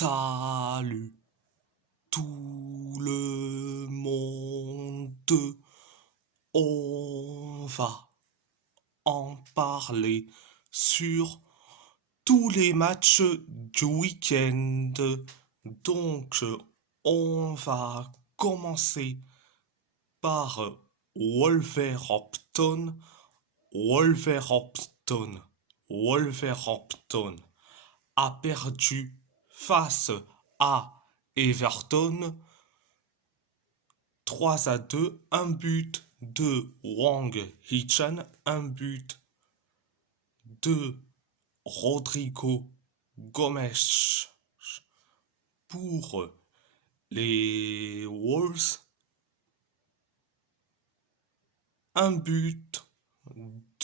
Salut tout le monde, on va en parler sur tous les matchs du week-end. Donc, on va commencer par Wolverhampton. Wolverhampton. Wolverhampton a perdu face à Everton 3-2, un but de Wang Hee-chan, un but de Rodrigo Gomes pour les Wolves, un but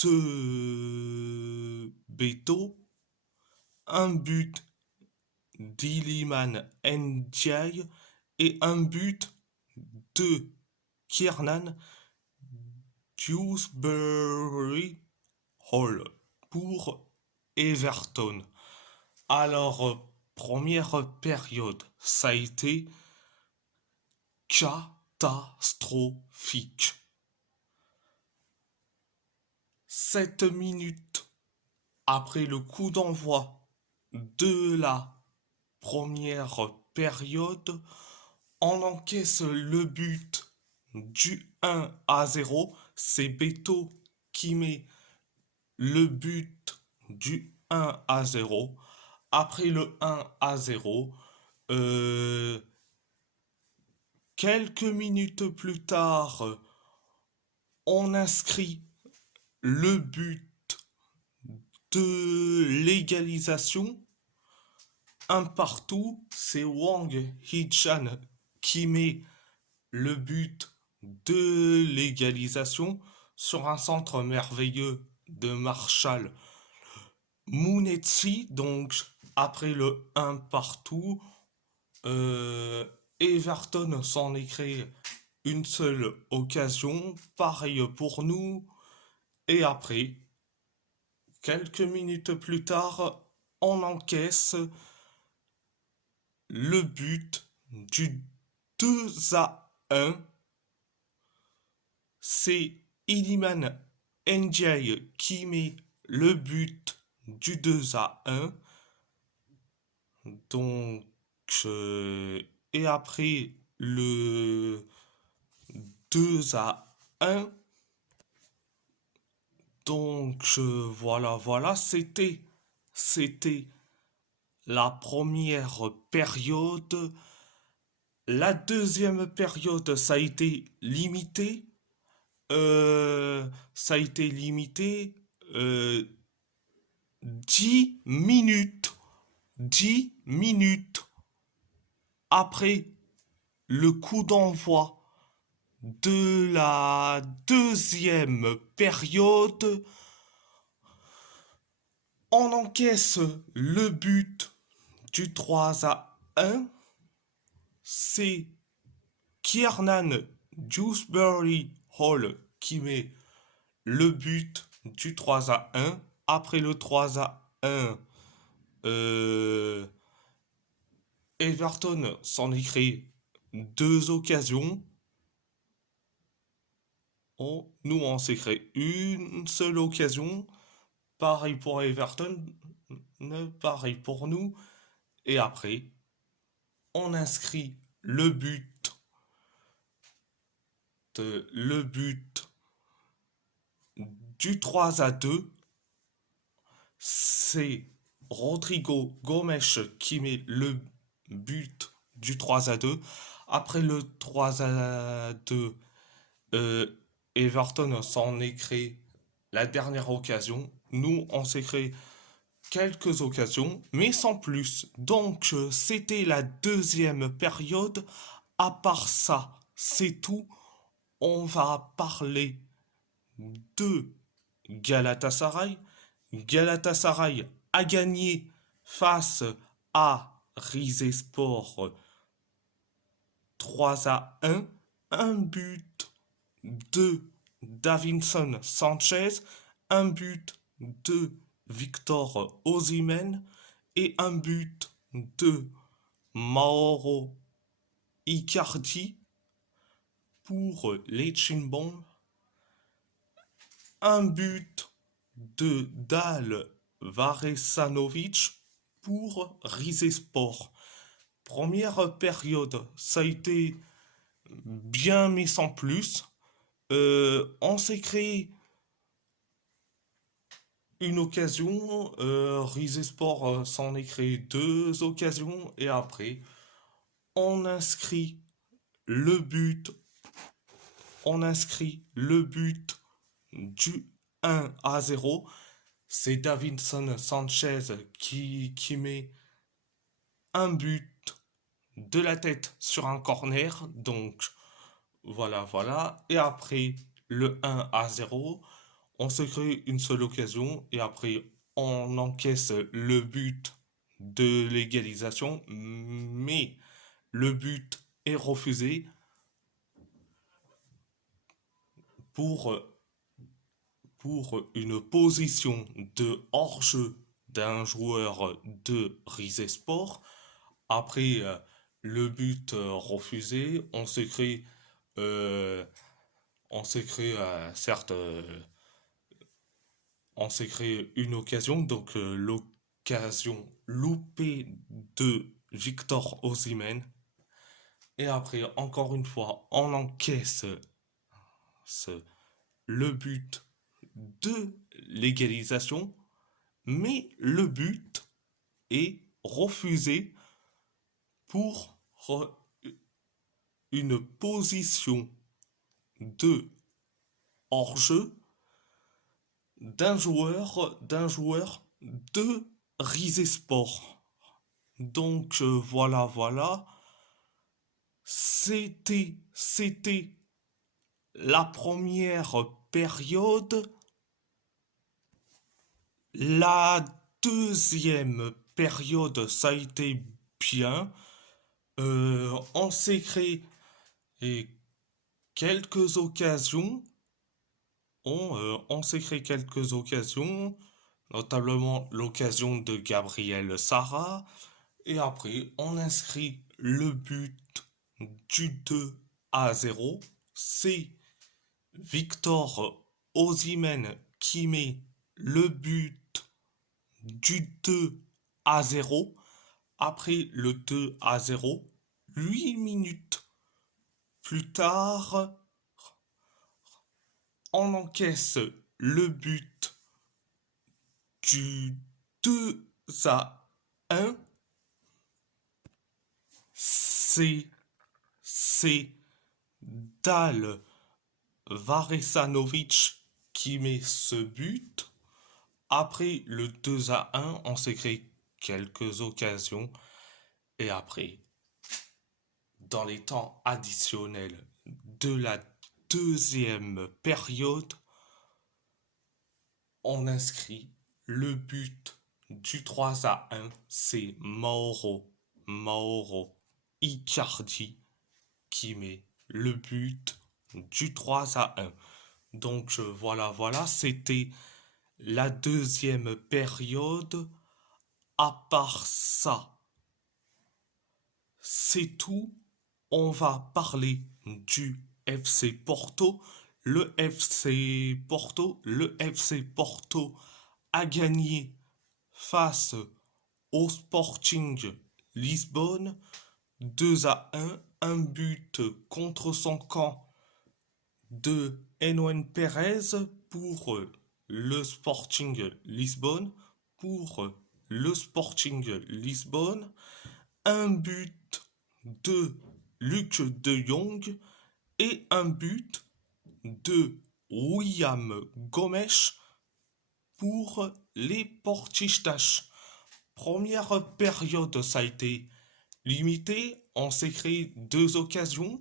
de Beto, un but d'Iliman Ndiaye et un but de Kiernan Dewsbury Hall pour Everton. Alors, première période, ça a été catastrophique. 7 minutes après le coup d'envoi de la première période, on encaisse le but du 1-0. C'est Beto qui met le but du 1-0. Après le 1-0, quelques minutes plus tard, on inscrit le but de l'égalisation. Un partout, c'est Wang Hee-chan qui met le but de l'égalisation sur un centre merveilleux de Marshall Mounetsi. Donc, après le 1 partout, Everton s'en est créé une seule occasion. Pareil pour nous. Et après, quelques minutes plus tard, on encaisse le but du 2-1. C'est Iliman Ndiaye qui met le but du 2-1. Donc, et après le 2-1. Donc, voilà, c'était la première période. La deuxième période, ça a été limité. Ça a été limité 10 minutes. 10 minutes après le coup d'envoi de la deuxième période, on encaisse le but du 3-1. C'est Kiernan Dewsbury Hall qui met le but du 3-1. Après le 3-1, Everton s'en est créé deux occasions. Nous, on s'est créé une seule occasion. Pareil pour Everton, pareil pour nous. Et après, on inscrit le but du 3-2. C'est Rodrigo Gomes qui met le but du 3-2. Après le 3-2, Everton s'en est créé la dernière occasion. Nous, on s'est créé quelques occasions, mais sans plus. Donc, c'était la deuxième période. À part ça, c'est tout. On va parler de Galatasaray. Galatasaray a gagné face à Rizespor 3-1. Un but de Davinson Sanchez, un but de Victor Osimhen et un but de Mauro Icardi pour les Chimbons. Un but de Dal Varesanovic pour Rizespor. Première période, ça a été bien mais sans plus. On s'est créé une occasion, Rizespor s'en est créé deux occasions et après on inscrit le but, on inscrit le but du 1-0. C'est Davinson Sanchez qui met un but de la tête sur un corner. Donc voilà. Et après le 1-0, on se crée une seule occasion et après on encaisse le but de l'égalisation, mais le but est refusé pour, pour une position de hors-jeu d'un joueur de Rizespor. Après le but refusé, euh, certes, on s'est créé une occasion, donc l'occasion loupée de Victor Osimhen. Et après, encore une fois, on encaisse ce- le but de l'égalisation, mais le but est refusé pour une position de hors-jeu d'un joueur de Rizespor. Donc voilà. C'était la première période. La deuxième période, ça a été bien. On s'est créé et quelques occasions. On s'est créé quelques occasions, notamment l'occasion de Gabriel Sara. Et après, on inscrit le but du 2-0. C'est Victor Osimhen qui met le but du 2-0. Après le 2-0, 8 minutes plus tard, on encaisse le but du 2-1. C'est Dal Varesanovic qui met ce but. Après le 2-1, on s'est créé quelques occasions. Et après, dans les temps additionnels de la deuxième période, on inscrit le but du 3-1. C'est Mauro Icardi qui met le but du 3-1. Donc voilà, c'était la deuxième période. À part ça, c'est tout. On va parler du FC Porto. Le FC Porto a gagné face au Sporting Lisbonne 2-1. Un but contre son camp de Enoen Perez pour le Sporting Lisbonne. Pour le Sporting Lisbonne. Un but de Luc de Jong et un but de William Gomes pour les Portistas. Première période, ça a été limité. On s'est créé deux occasions.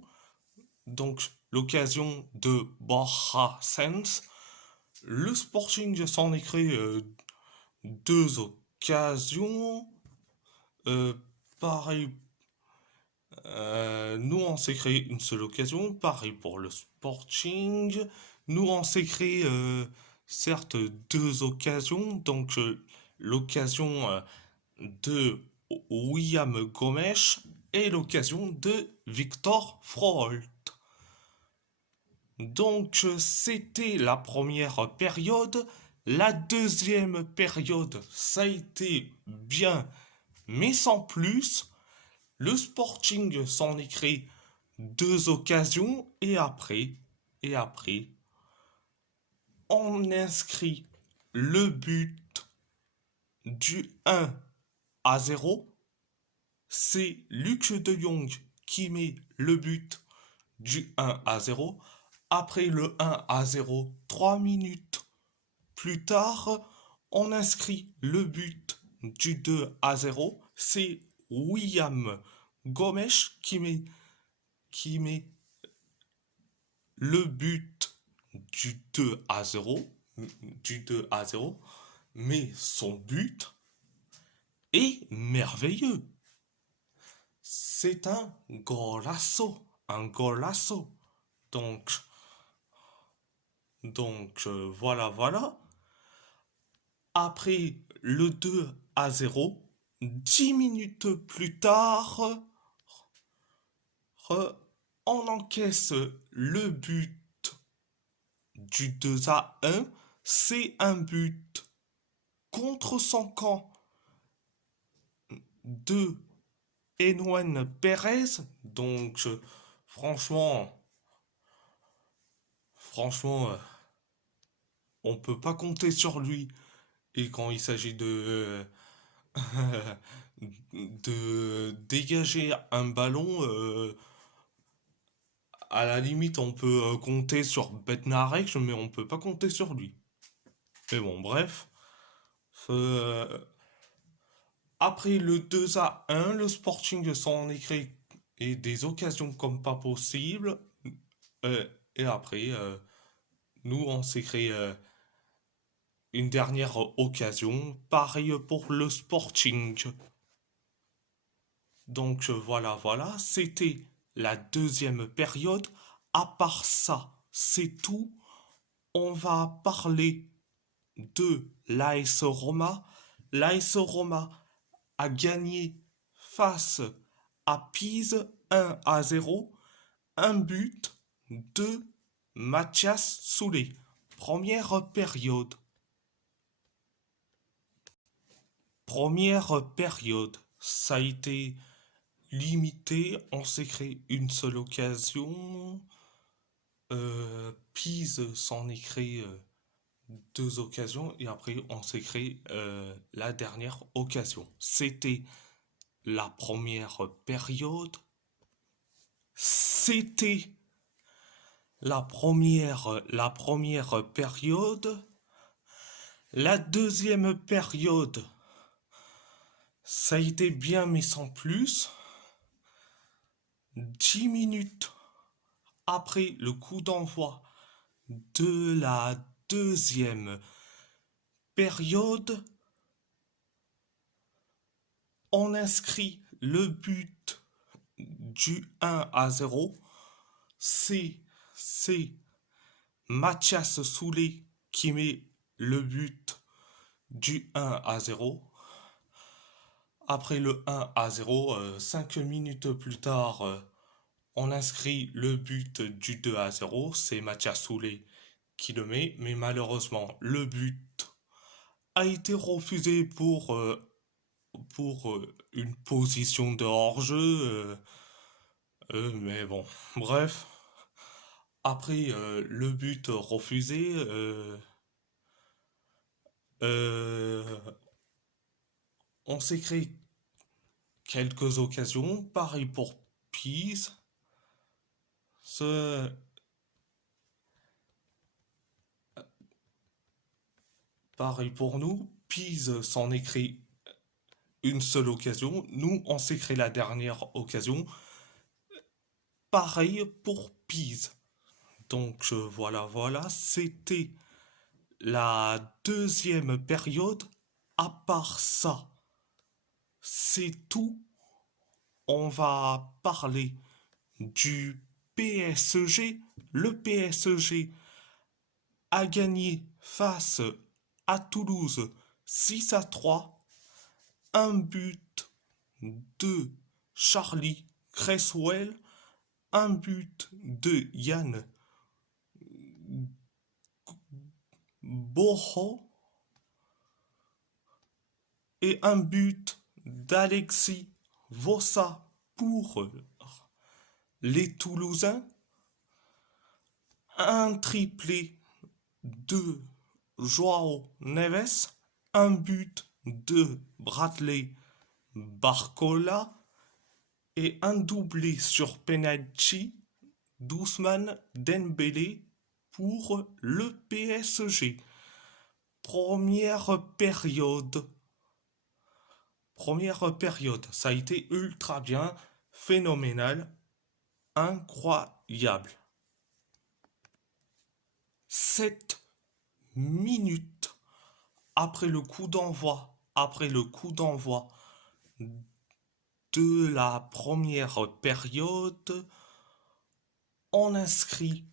Donc, l'occasion de Borja Sens. Le Sporting s'en est créé deux occasions. Pareil, nous on s'est créé une seule occasion. Pareil pour le Sporting. Nous on s'est créé certes deux occasions. Donc, l'occasion de William Gomes et l'occasion de Victor Froholt. Donc c'était la première période. La deuxième période, ça a été bien, mais sans plus. Le Sporting s'en est créé deux occasions et après, on inscrit le but du 1-0. C'est Luc de Jong qui met le but du 1-0. Après le 1-0, 3 minutes plus tard, on inscrit le but du 2-0. C'est William Gomes qui met le but du 2-0. Du 2-0. Mais son but est merveilleux. C'est un golasso. Un golasso. Donc, voilà. Après le 2-0, 10 minutes plus tard, on encaisse le but du 2-1. C'est un but contre son camp de Enwen Perez. Donc, franchement, on peut pas compter sur lui. Et quand il s'agit de dégager un ballon, à la limite, on peut compter sur Bednarek, mais on peut pas compter sur lui. Mais bon, bref. Euh, Après le 2-1, le Sporting s'en est créé et des occasions comme pas possible. Et après, nous, on s'est créé une dernière occasion. Pareil pour le Sporting. Donc voilà, c'était la deuxième période. À part ça, c'est tout. On va parler de l'AS Roma. L'AS Roma a gagné face à Pise 1-0. Un but de Mathias Soulé. Première période. Première période. Ça a été limité. On s'est créé une seule occasion. Pise s'en est créé deux occasions. Et après, on s'est créé la dernière occasion. C'était la première période. C'était la première période. La deuxième période, ça a été bien mais sans plus. 10 minutes après le coup d'envoi de la deuxième période, on inscrit le but du 1-0. C'est Mathias Soulé qui met le but du 1-0. Après le 1-0, 5 minutes plus tard, on inscrit le but du 2-0. C'est Mathias Soulé qui le met, mais malheureusement, le but a été refusé pour une position de hors-jeu. Mais bon, bref. Après le but refusé, euh, on s'est créé quelques occasions. Pareil pour Pise. Ce- Pareil pour nous. Pise s'en est créé une seule occasion. Nous, on s'est créé la dernière occasion. Pareil pour Pise. Donc voilà, c'était la deuxième période. À part ça, c'est tout. On va parler du PSG. Le PSG a gagné face à Toulouse 6-3. Un but de Charlie Cresswell, un but de Yann Boho et un but d'Alexis Vossa pour les Toulousains, un triplé de Joao Neves, un but de Bradley Barcola et un doublé sur penalty d'Ousmane Dembélé pour le PSG. Première période. Première période, ça a été ultra bien, phénoménal, incroyable. 7 minutes après le coup d'envoi, de la première période, on inscrit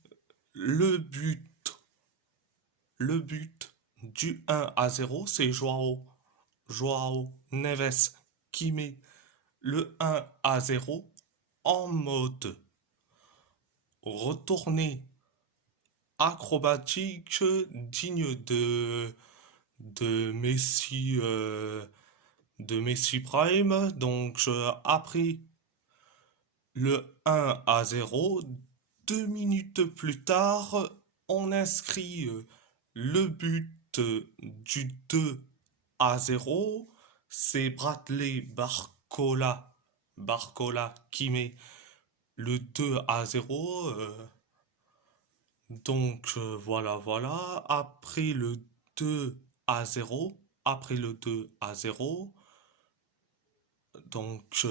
le but du 1-0, c'est Joao Neves qui met le 1-0 en mode retourné acrobatique digne de Messi Prime. Donc après le 1-0, 2 minutes plus tard, on inscrit le but du 2-0. C'est Bradley Barcola qui met le 2-0. Donc voilà. Après le 2-0, donc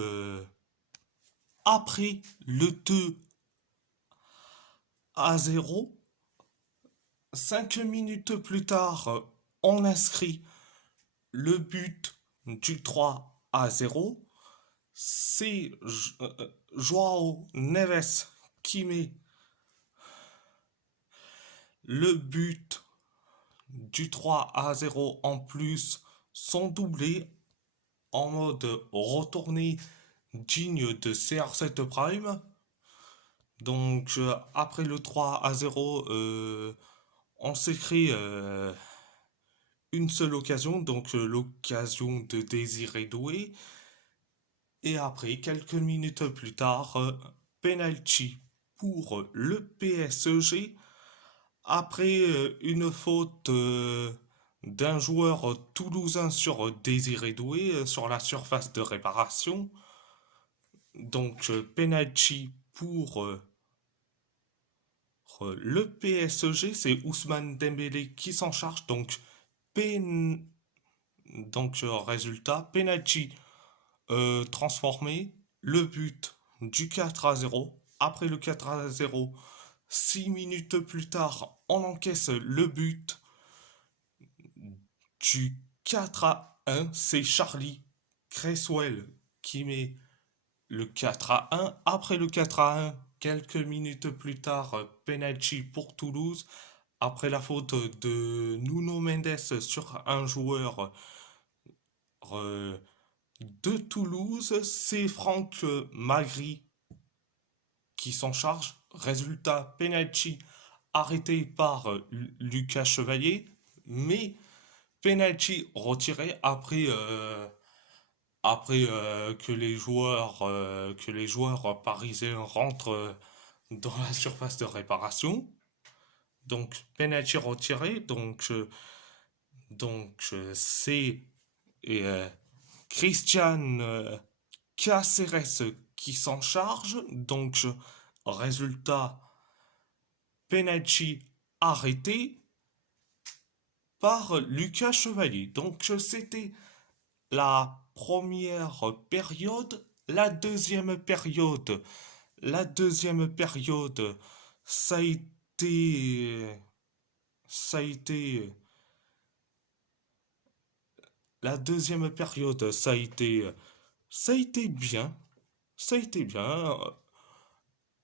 après le 2-0, 5 minutes plus tard, on inscrit le but du 3-0. C'est Joao Neves qui met le but du 3-0 en plus, son doublé en mode retourné digne de CR7 Prime. Donc après le 3-0, on s'écrit une seule occasion, donc l'occasion de Désiré Doué. Et après, quelques minutes plus tard, penalty pour le PSG. Après une faute d'un joueur toulousain sur Désiré Doué sur la surface de réparation. Donc penalty pour le PSG, c'est Ousmane Dembélé qui s'en charge. Donc résultat, penalty transformé, le but du 4-0. Après le 4-0, 6 minutes plus tard, on encaisse le but du 4-1. C'est Charlie Cresswell qui met le 4-1. Après le 4-1, quelques minutes plus tard, penalty pour Toulouse. Après la faute de Nuno Mendes sur un joueur de Toulouse, c'est Franck Magri qui s'en charge. Résultat, penalty arrêté par Lucas Chevalier, mais penalty retiré après que les joueurs parisiens rentrent dans la surface de réparation. Donc penalty retiré. C'est Christian Caceres qui s'en charge. Donc résultat, penalty arrêté par Lucas Chevalier. Donc c'était la première période. La deuxième période, ça a été, la deuxième période, ça a été bien,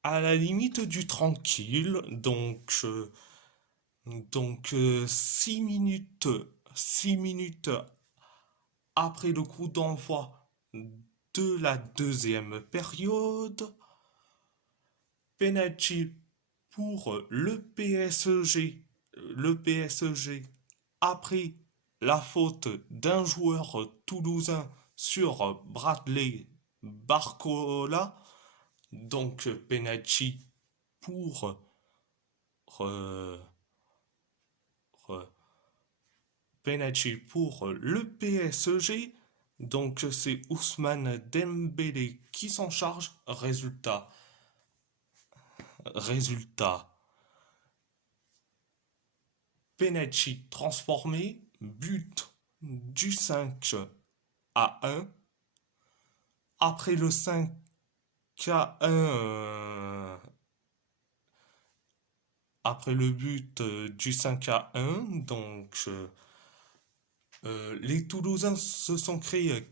à la limite du tranquille. Donc 6 minutes après le coup d'envoi de la deuxième période. Penalty pour le PSG. Le PSG, après la faute d'un joueur toulousain sur Bradley Barcola, donc penalty pour euh, euh, penalty pour le PSG. Donc c'est Ousmane Dembélé qui s'en charge. Résultat. Penalty transformé. But du 5-1. Après le 5-1, après le but du 5-1, donc les Toulousains se sont créés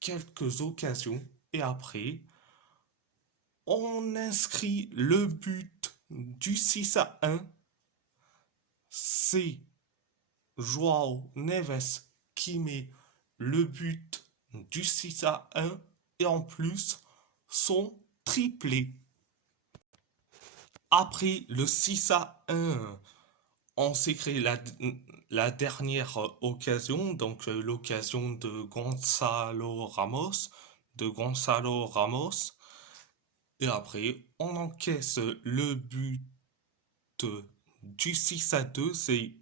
quelques occasions et après on inscrit le but du 6-1. C'est Joao Neves qui met le but du 6-1 et en plus son triplé. Après le 6-1, on s'est créé la dernière occasion, donc l'occasion de Gonzalo Ramos, et après on encaisse le but du 6-2, c'est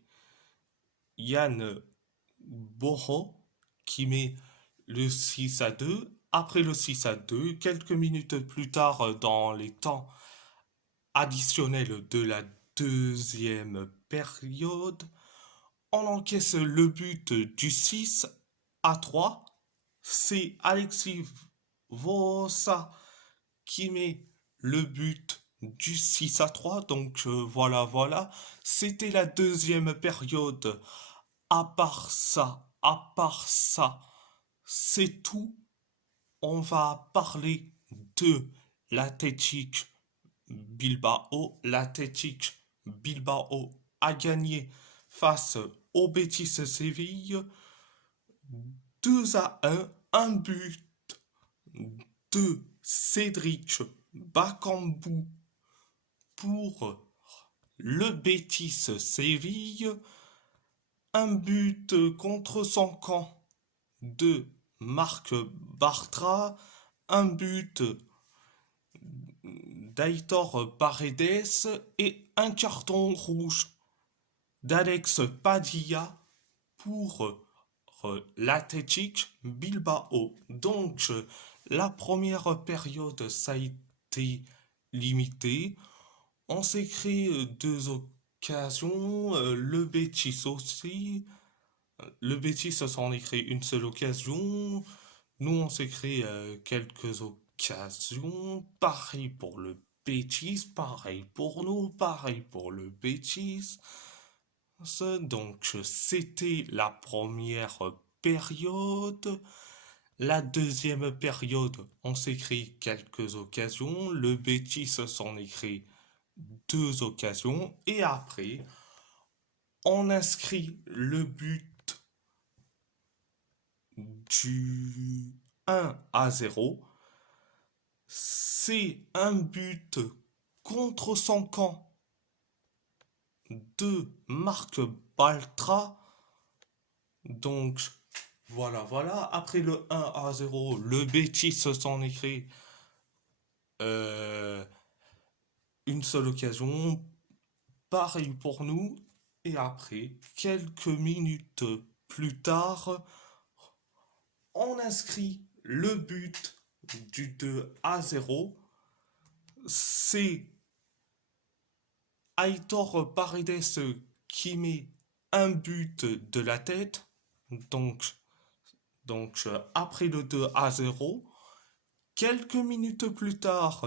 Yann Boho qui met le 6-2. Après le 6-2, quelques minutes plus tard dans les temps additionnels de la deuxième période, on encaisse le but du 6-3. C'est Alexis Vossa qui met le but du 6-3. Donc voilà. C'était la deuxième période. À part ça, c'est tout. On va parler de l'Athletic Bilbao. L'Athletic Bilbao a gagné face au Betis Séville 2-1, un but de Cédric Bakambu pour le Betis Séville, un but contre son camp de Marc Bartra, un but d'Aitor Paredes et un carton rouge d'Alex Padilla pour l'Athletic Bilbao. Donc la première période, ça a été limité. On s'est créé deux occasions, le Betis aussi. Le Betis s'en est créé une seule occasion. Nous, on s'est créé quelques occasions. Pareil pour le Betis, pareil pour nous, pareil pour le Betis. Donc, c'était la première période. La deuxième période, on s'est créé quelques occasions. Le Betis s'en est créé deux occasions. Et après, on inscrit le but du 1-0. C'est un but contre son camp de Marc Baltra. Donc voilà. Après le 1-0, le Betis s'en est créé une seule occasion. Pareil pour nous. Et après, quelques minutes plus tard, on inscrit le but du 2-0. C'est Aitor Paredes qui met un but de la tête. Donc après le 2-0, quelques minutes plus tard,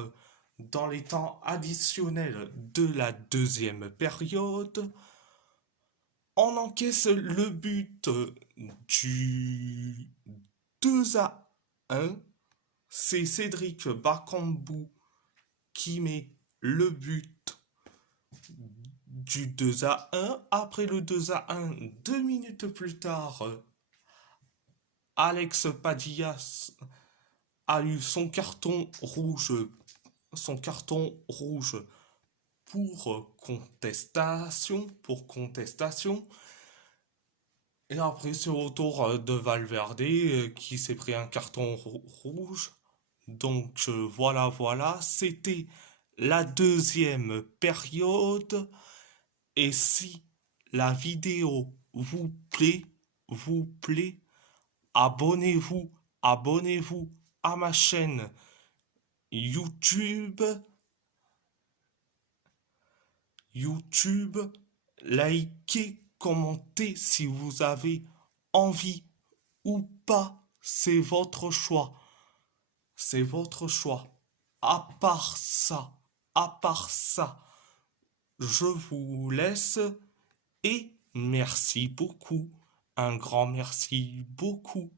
dans les temps additionnels de la deuxième période, on encaisse le but du 2-1. C'est Cédric Bakambu qui met le but du 2-1. Après le 2-1, 2 minutes plus tard, Alex Padilla a eu son carton rouge pour contestation. Et après, c'est au tour de Valverde qui s'est pris un carton rouge. Donc voilà, c'était la deuxième période. Et si la vidéo vous plaît, abonnez-vous, abonnez-vous à ma chaîne YouTube, YouTube, likez, commentez si vous avez envie ou pas, c'est votre choix. C'est votre choix. À part ça, je vous laisse et merci beaucoup. Un grand merci beaucoup.